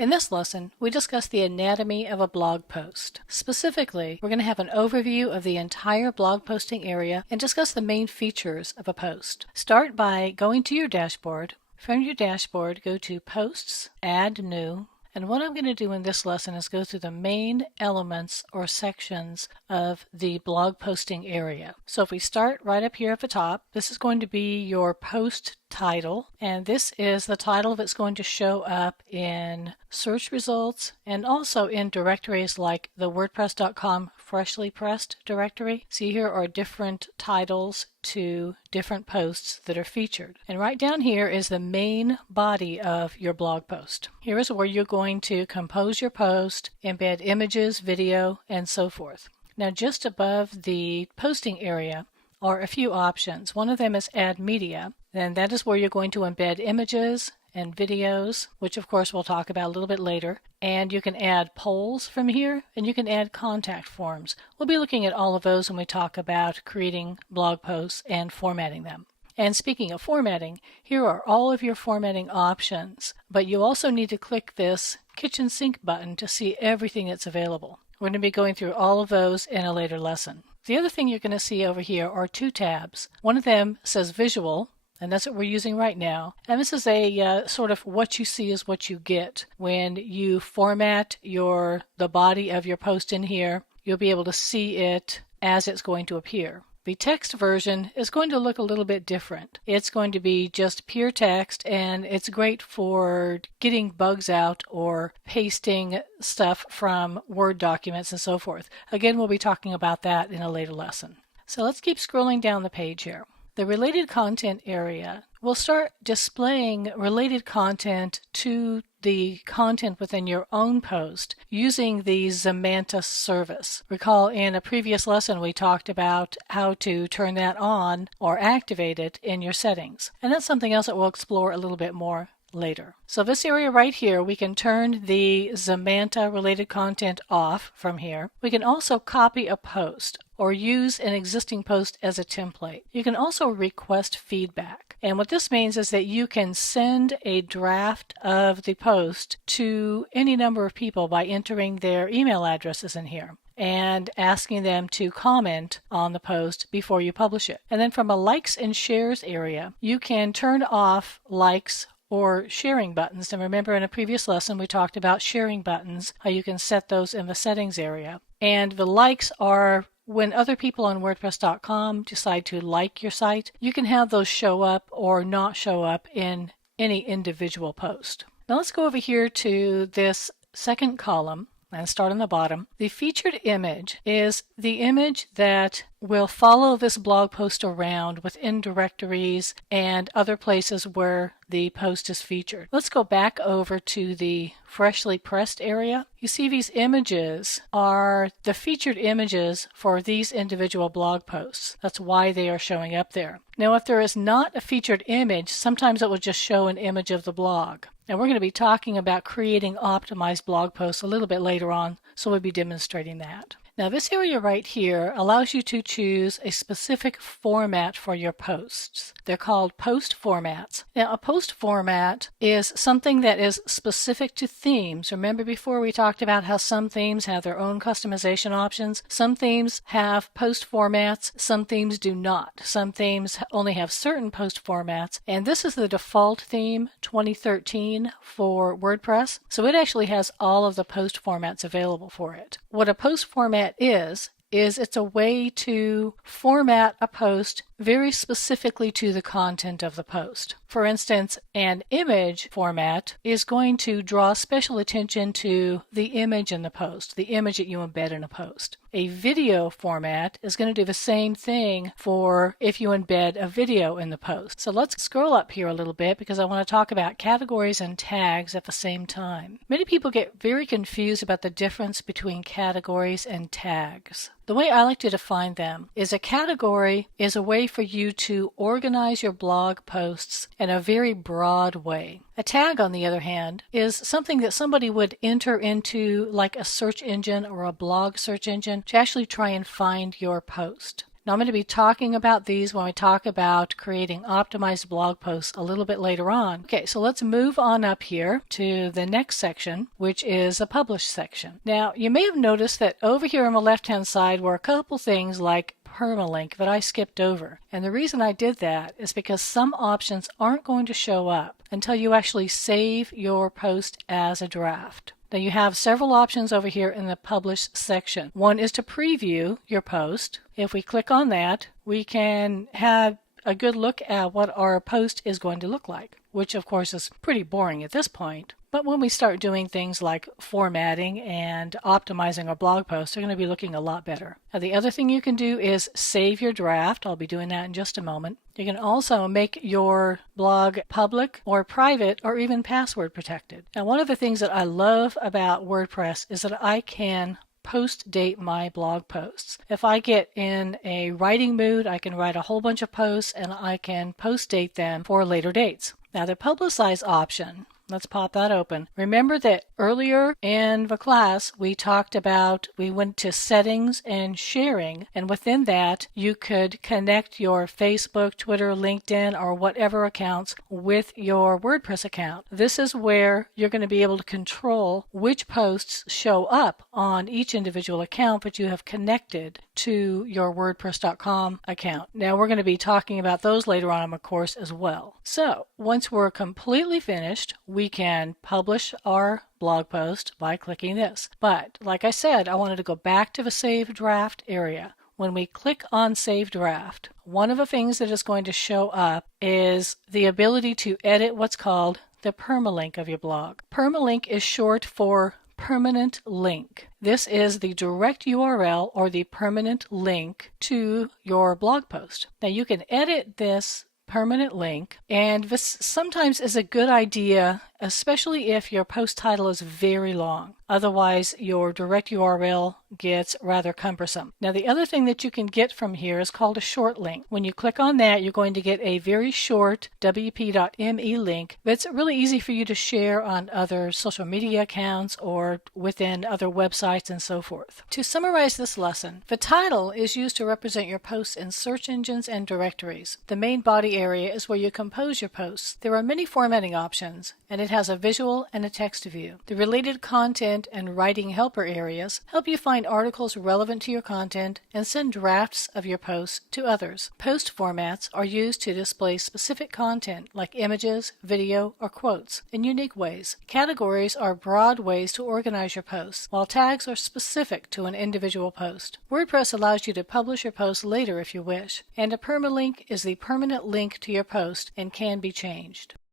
In this lesson, we discuss the anatomy of a blog post. Specifically, we're going to have an overview of the entire blog posting area and discuss the main features of a post. Start by going to your dashboard. From your dashboard, go to Posts, Add New, and what I'm going to do in this lesson is go through the main elements or sections of the blog posting area. So if we start right up here at the top, this is going to be your post title, and this is the title that's going to show up in search results and also in directories like the WordPress.com freshly pressed directory. See, here are different titles to different posts that are featured. And right down here is the main body of your blog post. Here is where you're going to compose your post, embed images, video, and so forth. Now, just above the posting area are a few options. One of them is Add Media, and that is where you're going to embed images and videos, which of course we'll talk about a little bit later. And you can add polls from here, and you can add contact forms. We'll be looking at all of those when we talk about creating blog posts and formatting them. And speaking of formatting, here are all of your formatting options, but you also need to click this kitchen sink button to see everything that's available. We're going to be going through all of those in a later lesson. The other thing you're going to see over here are two tabs. One of them says Visual, and that's what we're using right now. And this is a sort of what you see is what you get. When you format the body of your post in here, you'll be able to see it as it's going to appear. The text version is going to look a little bit different. It's going to be just pure text, and it's great for getting bugs out or pasting stuff from Word documents and so forth. Again, we'll be talking about that in a later lesson. So let's keep scrolling down the page here. The related content area will start displaying related content to the content within your own post using the Zemanta service. Recall in a previous lesson we talked about how to turn that on or activate it in your settings. And that's something else that we'll explore a little bit more later. So this area right here, we can turn the Zemanta related content off from here. We can also copy a post or use an existing post as a template. You can also request feedback. And what this means is that you can send a draft of the post to any number of people by entering their email addresses in here and asking them to comment on the post before you publish it. And then from a likes and shares area, you can turn off likes or sharing buttons. And remember, in a previous lesson we talked about sharing buttons, how you can set those in the settings area. And the likes are when other people on WordPress.com decide to like your site, you can have those show up or not show up in any individual post. Now let's go over here to this second column and start on the bottom. The featured image is the image that will follow this blog post around within directories and other places where the post is featured. Let's go back over to the freshly pressed area. You see these images are the featured images for these individual blog posts. That's why they are showing up there. Now, if there is not a featured image, sometimes it will just show an image of the blog. And we're going to be talking about creating optimized blog posts a little bit later on, so we'll be demonstrating that. Now, this area right here allows you to choose a specific format for your posts. They're called post formats. Now, a post format is something that is specific to themes. Remember before we talked about how some themes have their own customization options. Some themes have post formats, some themes do not. Some themes only have certain post formats, and this is the default theme 2013 for WordPress. So it actually has all of the post formats available for it. What a post format is it's a way to format a post very specifically to the content of the post. For instance, an image format is going to draw special attention to the image in the post, the image that you embed in a post. A video format is going to do the same thing for if you embed a video in the post. So let's scroll up here a little bit because I want to talk about categories and tags at the same time. Many people get very confused about the difference between categories and tags. The way I like to define them is a category is a way for you to organize your blog posts in a very broad way. A tag, on the other hand, is something that somebody would enter into like a search engine or a blog search engine to actually try and find your post. Now I'm going to be talking about these when we talk about creating optimized blog posts a little bit later on. Okay, so let's move on up here to the next section, which is the publish section. Now you may have noticed that over here on the left hand side were a couple things like permalink that I skipped over. And the reason I did that is because some options aren't going to show up until you actually save your post as a draft. Now you have several options over here in the Publish section. One is to preview your post. If we click on that, we can have a good look at what our post is going to look like, which of course is pretty boring at this point. But when we start doing things like formatting and optimizing our blog posts, they're going to be looking a lot better. Now, the other thing you can do is save your draft. I'll be doing that in just a moment. You can also make your blog public or private or even password protected. Now, one of the things that I love about WordPress is that I can post date my blog posts. If I get in a writing mood, I can write a whole bunch of posts and I can post date them for later dates. Now, the publicize option, let's pop that open. Remember that earlier in the class we talked about, we went to settings and sharing, and within that you could connect your Facebook, Twitter, LinkedIn, or whatever accounts with your WordPress account. This is where you're going to be able to control which posts show up on each individual account that you have connected to your WordPress.com account. Now we're going to be talking about those later on in the course as well. So once we're completely finished, we can publish our blog post by clicking this. But like I said, I wanted to go back to the Save Draft area. When we click on Save Draft, one of the things that is going to show up is the ability to edit what's called the permalink of your blog. Permalink is short for permanent link. This is the direct URL or the permanent link to your blog post. Now you can edit this permanent link, and this sometimes is a good idea, especially if your post title is very long. Otherwise, your direct URL gets rather cumbersome. Now, the other thing that you can get from here is called a short link. When you click on that, you're going to get a very short wp.me link that's really easy for you to share on other social media accounts or within other websites and so forth. To summarize this lesson, the title is used to represent your posts in search engines and directories. The main body area is where you compose your posts. There are many formatting options, and it has a visual and a text view. The related content and writing helper areas help you find articles relevant to your content and send drafts of your posts to others. Post formats are used to display specific content like images, video, or quotes in unique ways. Categories are broad ways to organize your posts, while tags are specific to an individual post. WordPress allows you to publish your post later if you wish, and a permalink is the permanent link to your post and can be changed.